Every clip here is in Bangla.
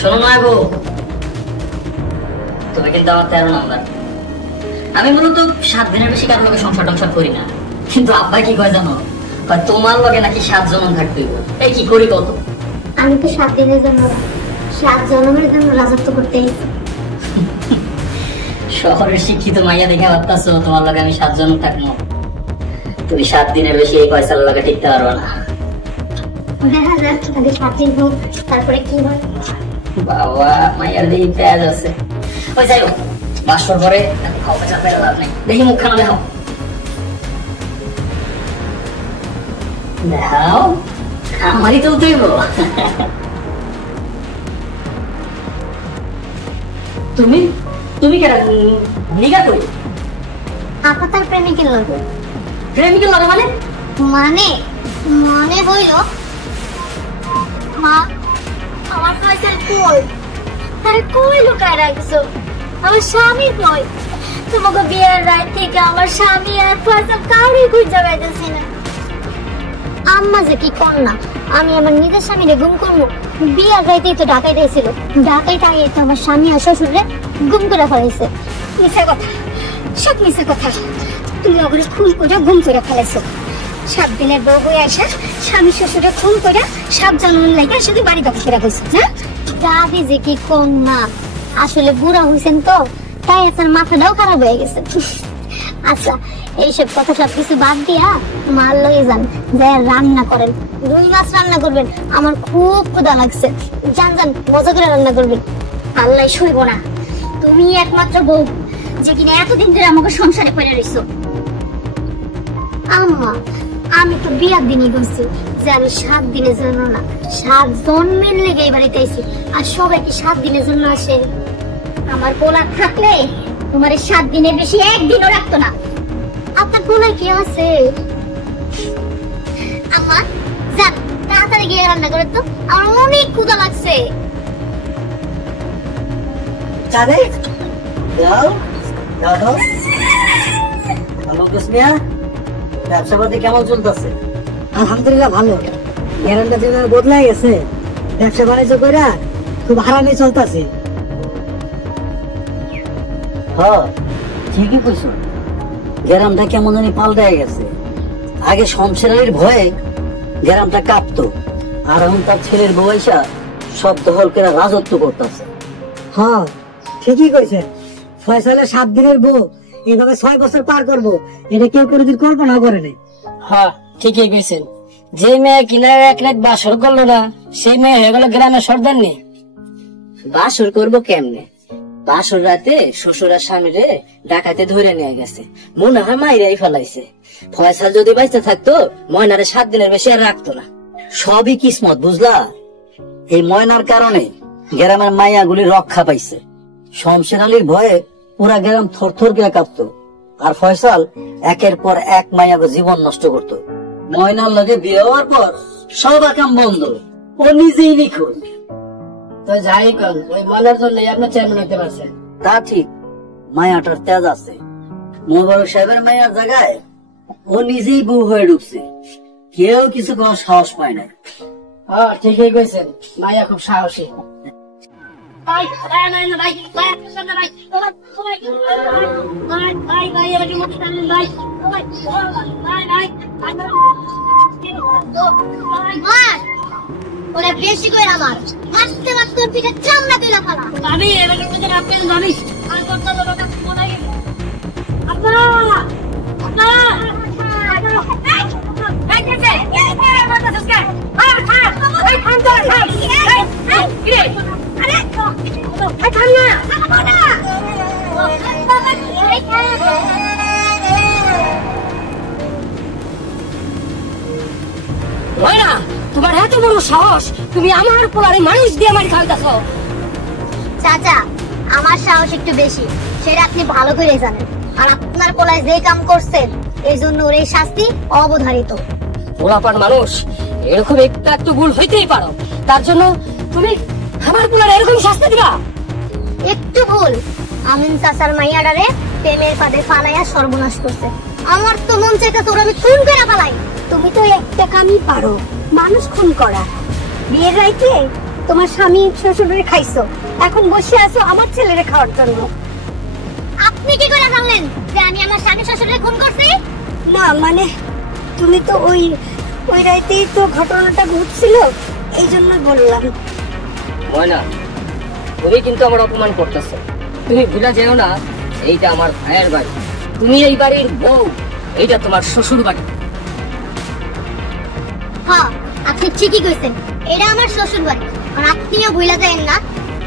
শোনো না গো, তুমি কিন্তু আমার 13 নাম্বার। আমি মূলত 7 দিনের বেশি কারোর লগে সংসার টংসার করি না, কিন্তু আব্বা কি কয় জানো, তোমার লগে নাকি 7 জনম থাকতে হইব। এই কি করি কত? আমি তো 7 দিনের জন্য 7 জনমের জন্য রাজত্ব করতে এসেছি। শহরের শিক্ষিত মাইয়া দেখে ভাবতাছো তোমার লগে আমি 7 জনম থাকবো? তুমি 7 দিনের বেশি এই পয়সার লগে টিকতে পারবে না। দেখা যাক আগে 7 দিন হোক, তারপরে কি হয়। বাবা মাইয়ার দিকে পেঁয়াজ আছে। ওই যাই হোক, বাসর পরে খাওয়া চাপে লাভ নেই, দেখি মুখখানা দেখাও। দেখাও, আমারই তো উঠইব। তুমি তুমি কেন নিগা কই? আপা তার প্রেমিকের লগে। প্রেমিকের লগে মানে? মানে মনে হইল মা আমার ফাইসাল কই, আরে কই লুকায় রাখছো? আমার স্বামী কই? তোমাকে বিয়ের রাত থেকে আমার স্বামী আর ফাইসাল কাউরে খুঁজে পাইতেছি না। আম্মা যে কি কন্যা, আমি আমার নিজের স্বামীরে গুম করবো? বিয়ের রাইতেই তো ঢাকায় দিয়েছিল, ঢাকায় টাইয়ে তো আমার স্বামী আর শ্বশুরে গুম করে ফেলাইছে। মিথ্যা কথা, সব মিথ্যা কথা। তুমি ওগুলো খুন করে গুম করে ফেলেছো। 7 দিনের বউ হয়ে আসা স্বামী শ্বশুরে খুন করে 7 জনের লাগে শুধু বাড়ি দখল করে গেছে। হ্যাঁ, দাদি যে কি কন্যা, আসলে বুড়া হয়েছেন তো, তাই আপনার মাথাটাও খারাপ হয়ে গেছে। আচ্ছা, এইসব কথা সব কিছু বাদ দিয়া মার লয়ে যান, যে রান্না করেন, রুই মাছ রান্না করবেন। আমার খুব ক্ষুধা লাগছে, জান জান মজা করে রান্না করবেন। আল্লাহ শুইব না, তুমি একমাত্র বউ যে কিনা এতদিন ধরে আমাকে সংসারে পড়ে রইছো। আম্মা, আমি তো বিয়ার দিনই বলছি যে আমি 7 দিনের জন্য না 7 জন্মের লেগে এই বাড়িতে আইছি। আর সবাই কি 7 দিনের জন্য আসে? আমার পোলা থাকলে তোমার 7 দিনের বেশি একদিনও রাখতো না। আপনার পোলায় কি আছে? আম্মা যান, তাড়াতাড়ি গিয়ে রান্না করে তো, আমার অনেক ক্ষুধা লাগছে। জানে যাও যাও যাও। হ্যালো কুসমিয়া, ব্যবসা পাতি কেমন চলতেছে? আলহামদুলিল্লাহ ভালো। গ্যারান্টা যেভাবে বদলাই গেছে, ব্যবসা বাণিজ্য করে খুব আরামে চলতেছে। হ্যাঁ ঠিকই কইছো, গ্রামটা কেমন জানি পাল্টায় গেছে। আগে শমশের আলীর ভয়ে গ্রামটা কাঁপতো, আর এখন তার ছেলের বয়সা সব দখল করে রাজত্ব করতেছে। হ্যাঁ ঠিকই কইছে। ফয়সালের 7 দিনের বউ এইভাবে 6 বছর পার করবো, এটা কেউ কোনোদিন কল্পনা করে নাই। হ্যাঁ ঠিকই কইছেন। যে মেয়ে কিনা 1 রাত বাসর করলো না, সেই মেয়ে হয়ে গেল গ্রামের সর্দার নেই। বাসর করবো কেমনে? বাসর রাতে শ্বশুর আর স্বামীরে ডাকাতে ধরে নিয়ে গেছে, মনে হয় মাইরাই ফেলাইছে। ফয়সাল যদি বাইচে থাকতো, ময়নারে 7 দিনের বেশি আর রাখতো না। সবই কিসমত, বুঝলা? এই ময়নার কারণে গ্রামের মাইয়াগুলি রক্ষা পাইছে। শমশের আলীর ভয়ে পুরা গ্রাম থর থর করে কাঁপতো, আর ফয়সাল একের পর এক মাইয়াকে জীবন নষ্ট করতো। ময়নার লগে বিয়ে হওয়ার পর সব আকাম বন্ধ, ও নিজেই নিখোঁজ। তো যাই কর, ওই ময়নার জন্য আপনার চেয়ারম্যান হতে পারছেন। তা ঠিক, মায়াটার তেজ আছে। মোবারক সাহেবের মায়ার জায়গায় ও নিজেই বউ হয়ে ঢুকছে, কেউ কিছু করার সাহস পায় না। হ্যাঁ ঠিকই কইছেন, মাইয়া খুব সাহসী। ওরা বেশি করে আমার মারতে মারতে পিঠে চামড়া তুলে ফেলা। আমি এবারে মধ্যে আপনি জানিস আর করতে লোক মনে গেছে। আপনা আপনা এই যে এই মাথা সুস্কা আর খা এই খানটা খা এই কি আরে এই খান না না ময়না, তোমার এত বড় সাহস, তুমি আমার পোলারে মানুষ দিয়ে মারি খাইতেছো। চাচা, আমার সাহস একটু বেশি, সেটা আপনি ভালো করে জানেন। আর আপনার পোলায় যে কাম করছেন, এই জন্য ওর এই শাস্তি অবধারিত। পোলাপান মানুষ, এরকম একটু ভুল হইতেই পারো, তার জন্য তুমি আমার পোলারে এরকম শাস্তি দিবা? একটু ভুল? আমিন চাচার মাইয়াডারে প্রেমের ফাঁদে ফালাইয়া সর্বনাশ করছে। আমার তো মন চাইতে তোর আমি খুন করে ফালাই। তুমি তো একটা কামই পারো, মানুষ খুন করা। বিয়ের রাইতে তোমার স্বামী শ্বশুরের খাইছো, এখন বসে আছো আমার ছেলেরে খাওয়ার জন্য। আপনি কি করে জানলেন যে আমি আমার স্বামী শ্বশুরের খুন করছি? না মানে তুমি তো ওই রাতেই তো ঘটনাটা ঘটছিল, এই জন্য বললাম। ময়না, তুমি কিন্তু আমার অপমান করতেছো। তুমি ভুলে যেও না, এইটা আমার ভাইয়ের বাড়ি, তুমি এই বাড়ির বউ, এইটা তোমার শ্বশুর বাড়ি। হ্যাঁ, আপনি ঠিকই কইছেন, এটা আমার শ্বশুর বাড়ি। আর আপনিও ভুলে যাবেন না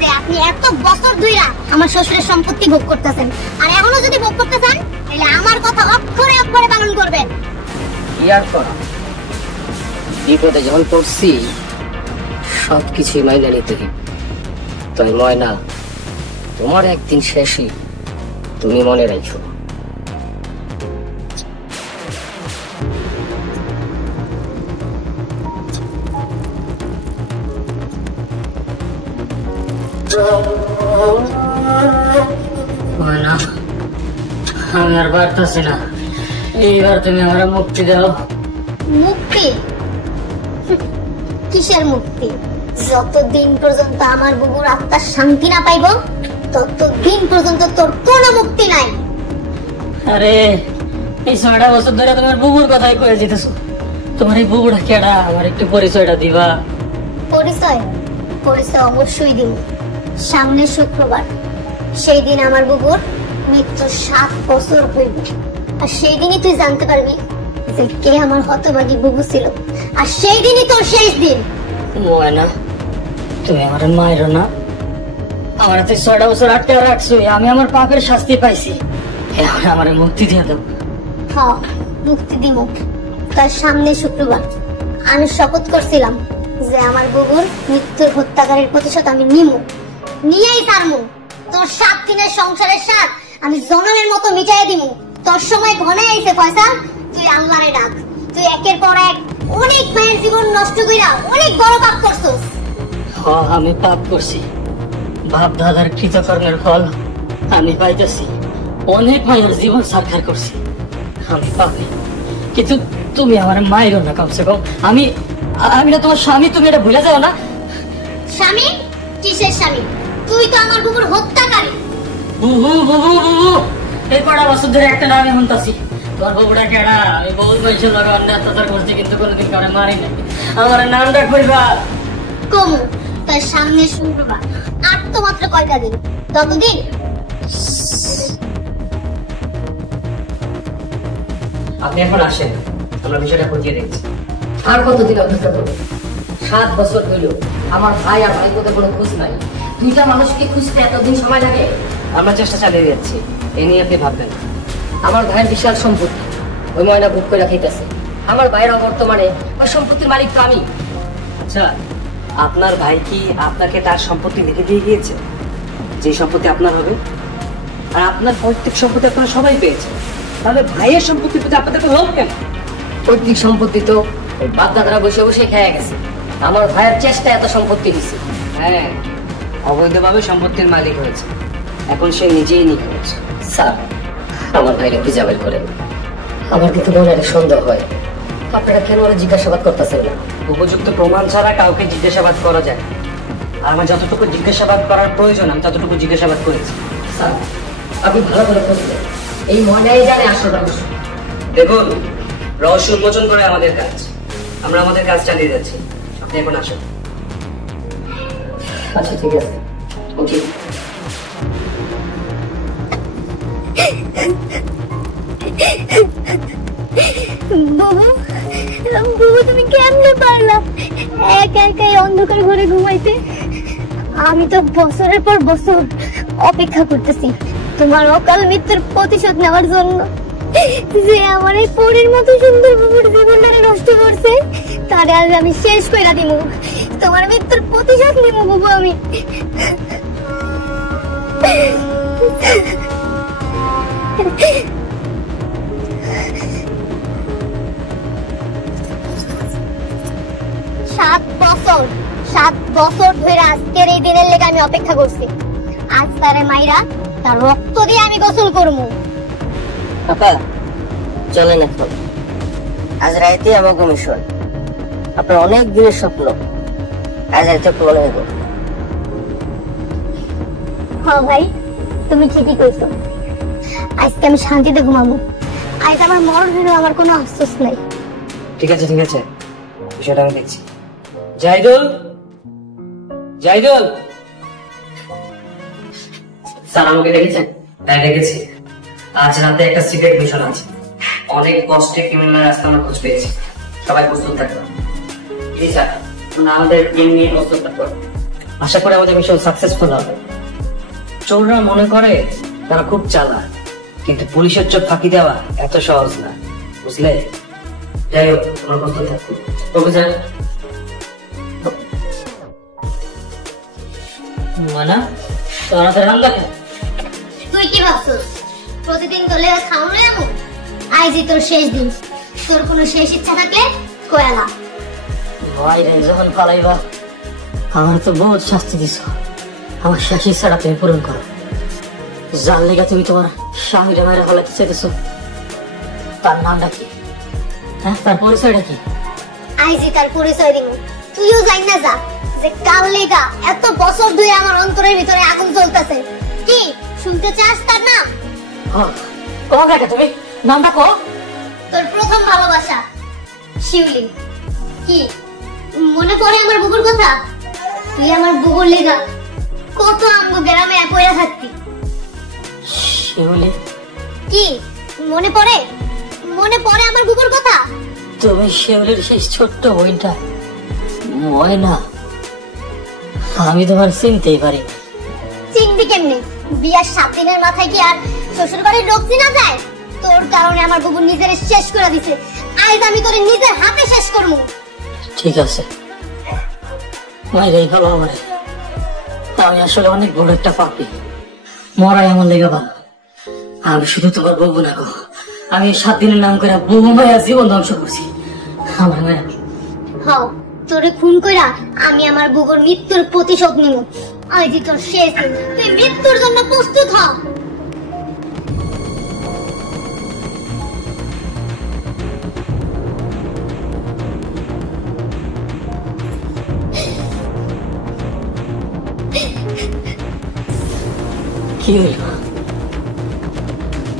যে আপনি এত বছর ধরে আমার শ্বশুরের সম্পত্তি ভোগ করতেছেন, আর এখনো যদি ভোগ করতে চান তাহলে আমার কথা অক্ষরে অক্ষরে পালন করবেন। কি আর করা, বিপদে যখন পড়ছি সবকিছুই মাইনে নিতে হবে। তাই ময়না, তোমার একদিন শেষই, তুমি মনে রাখো। ময়না, আমি আর পারতেছি না, এইবার তুমি আমার মুক্তি দাও। মুক্তি? কিসের মুক্তি? যতদিন পর্যন্ত আমার বুবুর আত্মার শান্তি না পাইব ততদিন পর্যন্ত তোর কোনো মুক্তি নাই। আরে এই 6টা বছর ধরে তোমার বুবুর কথাই কয়ে যেতেছো, তোমার এই বুবুটা কেডা? আমার একটু পরিচয়টা দিবা। পরিচয়? পরিচয় অবশ্যই দিব। সামনের শুক্রবার, সেই দিন আমার বুবুর মৃত্যু 7 বছর হইব, আর সেই দিনই তুই জানতে পারবি যে কে আমার হতভাগী বুবু ছিল, আর সেই দিনই তোর শেষ দিন। ময়না, তুমি আমার মায়ের না, আমার হাতে 6টা বছর আটকে রাখছো, আমি আমার পাপের শাস্তি পাইছি, এখন আমার মুক্তি দিয়ে দাও। হ্যাঁ, মুক্তি দিব। তার সামনে শুক্রবার আমি শপথ করছিলাম যে আমার বুবুর মৃত্যুর হত্যাকারীর প্রতিশোধ আমি নিয়েই ছাড়মু। তোর 7 দিনের সংসারের স্বাদ আমি জনমের মতো মিটাই দিব। তোর সময় ঘনে আইছে ফয়সাল, তুই আল্লাহরে ডাক। তুই একের পর এক অনেক মায়ের জীবন নষ্ট কইরা অনেক বড় পাপ করছিস। হ্যাঁ, আমি পাপ করছি, বাপ দাদার কৃতকর্মের ফল আমি পাইতেছি। অনেক মায়ের জীবন সারখার করছি, আমি পাপি। কিন্তু তুমি আমার মায়েরও না, কমসে কম আমি না তোমার স্বামী, তুমি এটা ভুলে যাও না। স্বামী? কিসের স্বামী? তুই তো আমার বুবুর হত্যাকারী। বুবু বুবু বুবু, এই 5টা বছর ধরে একটা নামে শুনতাছি, তোর বুবুটা কেডা? আমি বহু বছর ধরে অন্য অত্যাচার করছি, কিন্তু কোনোদিন কাউরে মারি নাই। আমার নামটা কইবা। কমু, তার সামনে শুক্রবার। আর তো মাত্র কয়টা দিন, ততদিন আপনি এখন আসেন, আমরা বিষয়টা খতিয়ে দেখছি। আর কতদিন অপেক্ষা করবো? 7 বছর হইল আমার ভাই আর ভাই কোথাও কোনো খোঁজ নাই। 2টা মানুষকে খুঁজতে এতদিন সময় লাগে? আমরা চেষ্টা চালিয়ে যাচ্ছি, এই নিয়ে আপনি ভাববেন। আমার ভাইয়ের বিশাল সম্পত্তি, ওই ময়না বুক করে রাখিতেছে। আমার ভাইয়ের বর্তমানে ওই সম্পত্তির মালিক তো আমি। আচ্ছা, আপনার ভাই কি আপনাকে তার সম্পত্তি লিখে দিয়ে গিয়েছে, যে সম্পত্তি আপনার হবে? আর আপনার পৈতৃক সম্পত্তি আপনারা সবাই পেয়েছে, তাহলে ভাইয়ের সম্পত্তির প্রতি আপনাদের তো লোভ কেন? পৈতৃক সম্পত্তি তো ওই বাপ দাদারা বসে বসে খেয়ে গেছে, আমার ভাইয়ের চেষ্টা এত সম্পত্তি দিছে। হ্যাঁ, অবৈধভাবে সম্পত্তির মালিক হয়েছে, এখন সে নিজেই নিখোঁজ। স্যার, আমার ভাইরে খুঁজে বের করে। আমার কিন্তু মনে একটা সন্দেহ হয়, আপনারা কেন ওরা জিজ্ঞাসাবাদ করতেছেন না? উপযুক্ত প্রমাণ ছাড়া কাউকে জিজ্ঞাসাবাদ করা যায় না। আর আমার যতটুকু জিজ্ঞাসাবাদ করার প্রয়োজন আমি ততটুকু জিজ্ঞাসাবাদ করেছি। স্যার, আপনি ভালো করে খুঁজবেন, এই ময়নাই জানে আসল রহস্য। দেখুন, রহস্য উন্মোচন করে আমাদের কাজ, আমরা আমাদের কাজ চালিয়ে যাচ্ছি। আপনি এখন আসুন। আচ্ছা ঠিক আছে, ওকে। বুবু, বুবু তুমি কেমনে পারলা একা একা এই অন্ধকার ঘরে ঘুমাইতে? আমি তো বছরের পর বছর অপেক্ষা করতেছি তোমার অকাল মৃত্যুর প্রতিশোধ নেওয়ার জন্য। যে আমার এই পরীর মতো সুন্দর বুবুর জীবনটা নষ্ট করছে, তারে আজ আমি শেষ কইরা দিমু। তোমার মৃত্যুর প্রতিশোধ নিব বুবু আমি। সাত বছর ধরে আজকের এই দিনের লেগে আমি অপেক্ষা করছি। আজ তারে মাইরা তার রক্ত দিয়ে আমি গোসল করবো। আপা চলেন এখন, আজ রাইতে আমার কমিশন। আপনার অনেক দিনের স্বপ্ন আজ একটু বলে দেবো। হ্যাঁ ভাই, তুমি ঠিকই কইছো। আজকে আমি শান্তিতে ঘুমাবো। আজ আমার মরণ হলেও আমার কোনো আফসোস নাই। ঠিক আছে, বিষয়টা আমি দেখছি। জাহিদুল, স্যার আমাকে দেখেছেন? হ্যাঁ দেখেছি। আজ রাতে একটা সিক্রেট মিশন আছে। অনেক কষ্টে ক্রিমিনাল রাস্তা আমরা খোঁজ পেয়েছি। সবাই প্রস্তুত থাকবে। জি স্যার, আমাদের টিম নিয়ে প্রস্তুত থাকবো। আশা করি আমাদের মিশন সাকসেসফুল হবে। চোররা মনে করে তারা খুব চালাক, কিন্তু পুলিশের চোখ ফাঁকি দেওয়া এত সহজ না, বুঝলে? যাই হোক, তোমরা প্রস্তুত থাকো। Okay sir. মানা তোরা তো রান্না কেন? তুই কি ভাবছিস প্রতিদিন তোলে খাওয়ানো এমন? আজই তোর শেষ দিন। তোর কোনো শেষ ইচ্ছা থাকলে কয়ালা। ভাই রে, যখন পালাইবা আমার তো বহুত শাস্তি দিছ। আমার শেষ ইচ্ছাটা তুমি পূরণ করো। যার লেগে তুমি তোমার স্বামীরা মায়েরা ফেলাতে চাইতেছো, তার নামটা কি? হ্যাঁ, তার পরিচয়টা কি? আইজি তার পরিচয় দিব। তুইও যাই না যা যে কাল লেগা এত বছর ধরে আমার অন্তরের ভিতরে আগুন জ্বলতেছে। কি শুনতে চাস তার নাম? কও কাকে তুমি, নামটা কও। তোর প্রথম ভালোবাসা শিউলি। কি মনে পড়ে আমার বুবুর কথা? তুই আমার বুবুর লেগা কত আমগো গ্রামে একইরা থাকতি। শিউলি? কি মনে পড়ে আমার বুবুর কথা? তুমি শিউলির সেই ছোট্ট বইটা ময়না? আমি তোমার চিনতেই পারি। চিনবি কেমনে? বিয়ার 7 দিনের মাথায় কি আর শ্বশুর বাড়ির লোক চিনা যায়? তোর কারণে আমার বুবু নিজের শেষ করে দিছে। আজ আমি তোরে নিজের হাতে শেষ করবো। ঠিক আছে, মাইরাই ভালো আমার। আমি আসলে অনেক বড় একটা পাপী। মরাই আমার লেগে ভালো। আমি শুধু তোমার বউ না গো, আমি 7 দিনের নাম করে বউ মায়া জীবন ধ্বংস করছি। আমার মায়া হও, তোরে খুন কইরা আমি আমার বুবুর মৃত্যুর প্রতিশোধ নিব। আজই তোর শেষ দিন। তুই মৃত্যুর জন্য প্রস্তুত হ।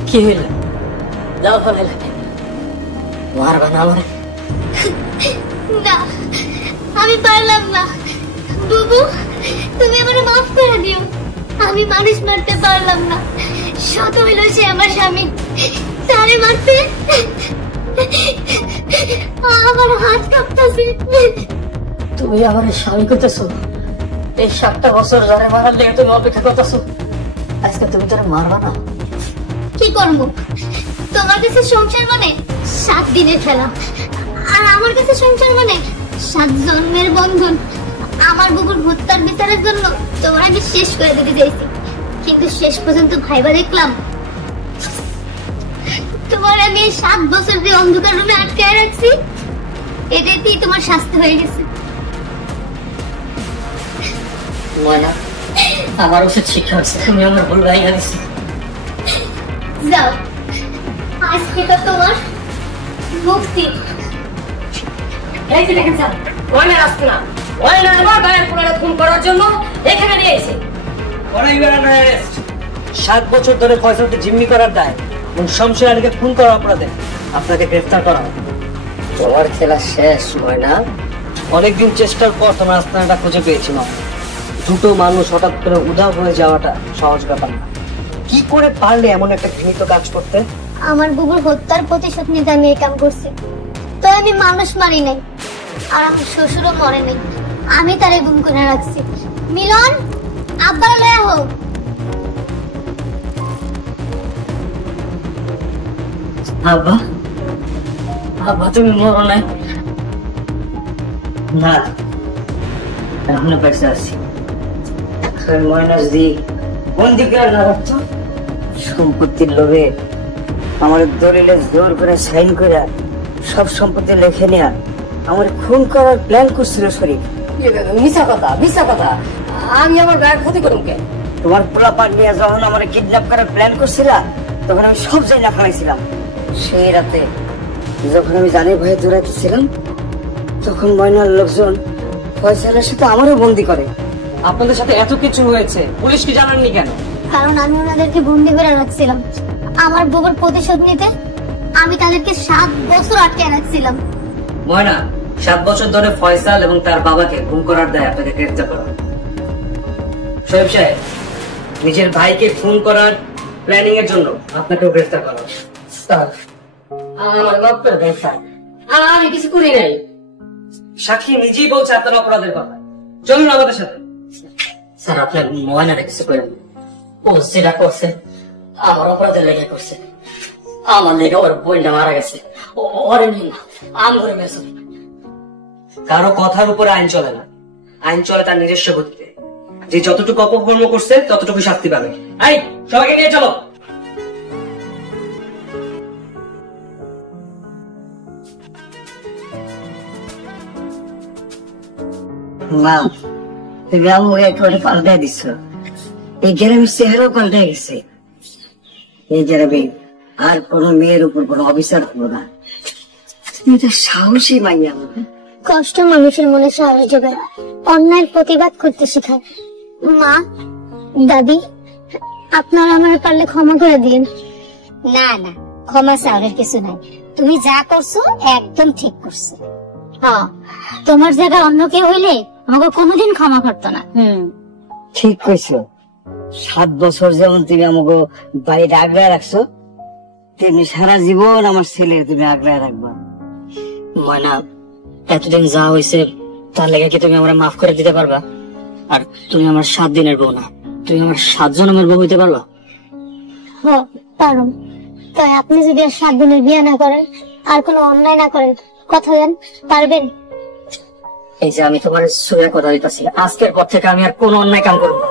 কি হইল? যাও ফলে লাগে, মারবা না আমার? না, আমি পারলাম না। বুবু, তুমি আমাকে মাফ করে দিও। আমি মানুষ মারতে পারলাম না। শত হইল সে আমার স্বামী, তারে মারতে আমার হাত কাঁপতাছে। তুমি আমার স্বামী করতেছো? এই 7টা বছর যারা মারার লেগে তুমি অপেক্ষা করতেছো, আজকে তুমি তোরা মারবা না? কি করবো? তোমার কাছে সংসার মানে 7 দিনের খেলা, আর আমার কাছে সংসার মানে 7 জন্মের বন্ধন। আমার বুবুর হত্যার বিচারের জন্য তোমার আমি শেষ করে দিতে চাইছি, কিন্তু শেষ পর্যন্ত ভাইবা দেখলাম তোমার আমি 7 বছর যে অন্ধকার রুমে আটকায় রাখছি, এটাতেই তোমার শাস্তি হয়ে গেছে। ময়না, আমার উচিত শিক্ষা হচ্ছে, তুমি আমার ভুল ভাই আনিস। যাও, আজকে তো তোমার মুক্তি। এই যে দেখেন স্যার, ওয়াইনার আসছে না। ওয়াইনার আমার গায়ের পুরানো খুন করার জন্য এখানে নিয়ে এসে 7 বছর ধরে ফয়সালকে জিম্মি করার দায় এবং শমশের আলীকে খুন করার অপরাধে আপনাকে গ্রেফতার করা হবে। তোমার খেলা শেষ ময়না। অনেকদিন চেষ্টার পর তোমার আস্তানাটা খুঁজে পেয়েছিলাম। দুটো মানুষ হঠাৎ করে উধাও হয়ে যাওয়াটা সহজ ব্যাপার না। কি করে পারলে এমন একটা ঘৃণিত কাজ করতে? আমার বুবুর হত্যার প্রতিশোধ নিতে আমি এই কাম করছি। তো আমি মানুষ মারি নাই, আর আমার শ্বশুরও মরে নাই। আমি তারে গুম করে রাখছি। মিলন, আব্বার লয়া হোক। আব্বা, আব্বা তুমি মরো নাই? না, এখনো বেঁচে আছি। ময়না যদি বন্দি করে না রাখতো, সম্পত্তির লোভে আমার দলিলে জোর করে সাইন করে সব সম্পত্তি লিখে নেয়া আমার খুন করার প্ল্যান করছিল শরীফ। মিছা কথা। আমি আমার গায়ের ক্ষতি করুন কে? তোমার পোলাপান নিয়ে যখন আমার কিডন্যাপ করার প্ল্যান করছিল, তখন আমি সব জায়গা ফালাইছিলাম। সেই রাতে যখন আমি জানি ভয়ে দৌড়াইতেছিলাম, তখন ময়নার লোকজন ফয়সালের সাথে আমারও বন্দি করে। আপনাদের সাথে এত কিছু হয়েছে, পুলিশ কি জানাননি কেন? কারণ আমি ওনাদেরকে বন্দি করে রাখছিলাম আমার বুবুর প্রতিশোধ নিতে। আমি তাদেরকে 7 বছর আটকে রাখছিলাম। ময়না, 7 বছর ধরে ফয়সাল এবং তার বাবাকে গুম করার দায়ে আপনাকে গ্রেফতার করা। শোয়েব সাহেব, নিজের ভাইকে খুন করার প্ল্যানিং এর জন্য আপনাকেও গ্রেফতার করা। স্যার আমার মাফ করে দেন স্যার, আমি কিছু করি নাই। সাক্ষী নিজেই বলছে আপনার অপরাধের কথা। চলুন আমাদের সাথে। স্যার আপনার ময়নাটা কিছু করেন, ও যেটা করছে আমার অপরাধের লেগে করছে। আমার লেগে ওর বইটা মারা গেছে, ওরে নিন আম ধরে মেসো। কারো কথার উপরে আইন চলে না, আইন চলে তার নিজস্ব গতিতে। যে যতটুকু অপকর্ম করছে ততটুকু শাস্তি পাবে। এই সবাইকে নিয়ে চলো। মা, তুমি আমাকে একেবারে পাল্টাই দিচ্ছ। এই গ্রামের চেহারাও পাল্টাই গেছে। এই গ্রামে আর কোনো মেয়ের উপর কোনো অবিচার হলো না। তুমি তো সাহসী মাইয়া। কষ্ট মানুষের মনে সাহস যোগায়, অন্যায়ের প্রতিবাদ করতে শেখায়। মা, দাদি, আপনারা আমার পারলে ক্ষমা করে দিন। না না, ক্ষমা চাওয়ার কিছু নাই। তুমি যা করছো একদম ঠিক করছো। হ্যাঁ, তোমার জায়গায় অন্য কেউ হইলে আমাকে কোনোদিন ক্ষমা করতো না। ঠিক কইছো। 7 বছর যেমন তুমি আমাকে বাড়িতে আগলায় রাখছো, তেমনি সারা জীবন আমার ছেলে তুমি আগলায় রাখবা। ময়না, এতদিন যা হয়েছে তার লেগে কি তুমি আমরা মাফ করে দিতে পারবা? আর তুমি আমার 7 দিনের বউ না, তুমি আমার 7 জন্মের বউ হইতে পারবা? হ্যাঁ পারো। তাই আপনি যদি আর 7 দিনের বিয়ে না করেন, আর কোনো অন্যায় না করেন, কথা দেন পারবেন? এই যে আমি তোমার সুরে কথা দিতেছি, আজকের পর থেকে আমি আর কোনো অন্যায় কাম করবো না।